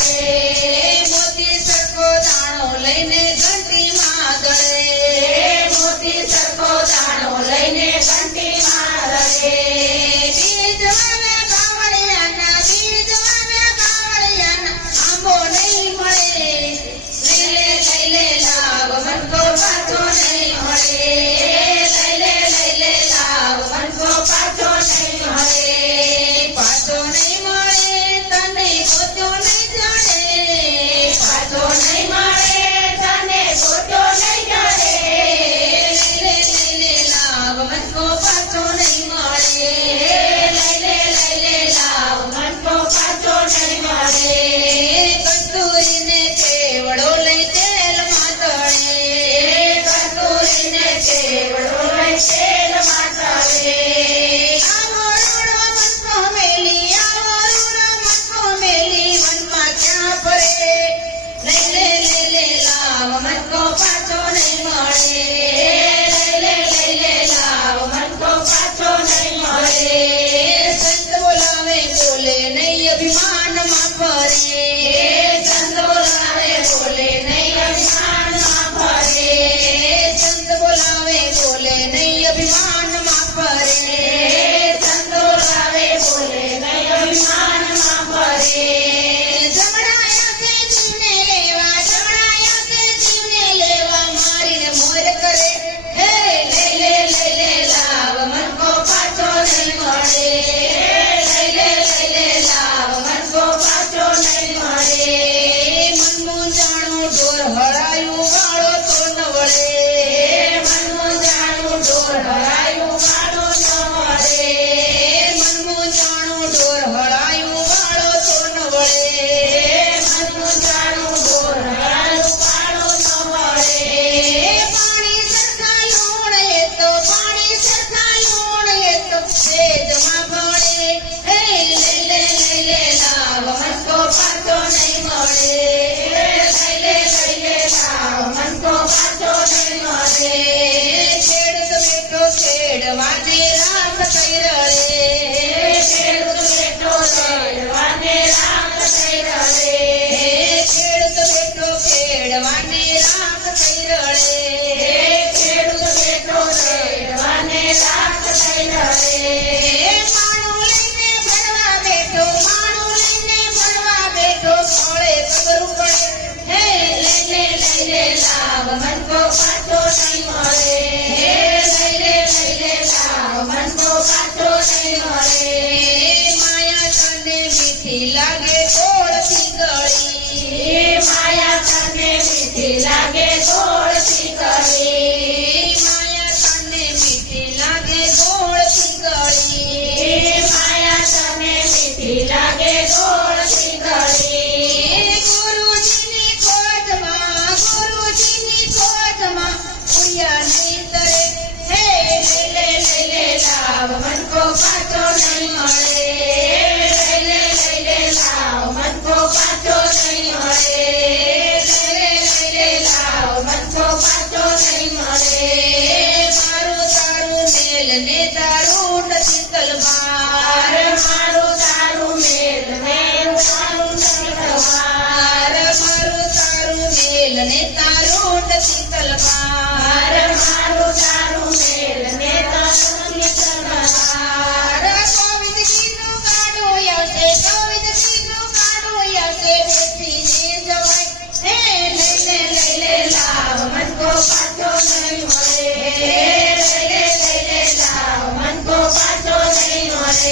Yes. Go back to Vande Ram સૈર ખેડૂત બેઠો ખેડ વાંદે રામ સૈર રે ખેડૂત બેઠો ખેડ વાંદે રામ સૈર ખેડૂત બેઠો ખેડ વાંદે રામ સૈર રે માણું ભણવા બેઠો માણું ભણવા બેઠો સોળે પગરું પડે લઈને લઈને લાવ, મન કો તોળતી માયા તને મીઠી લાગે તોળતી ગળી Karuna Chintalu Maru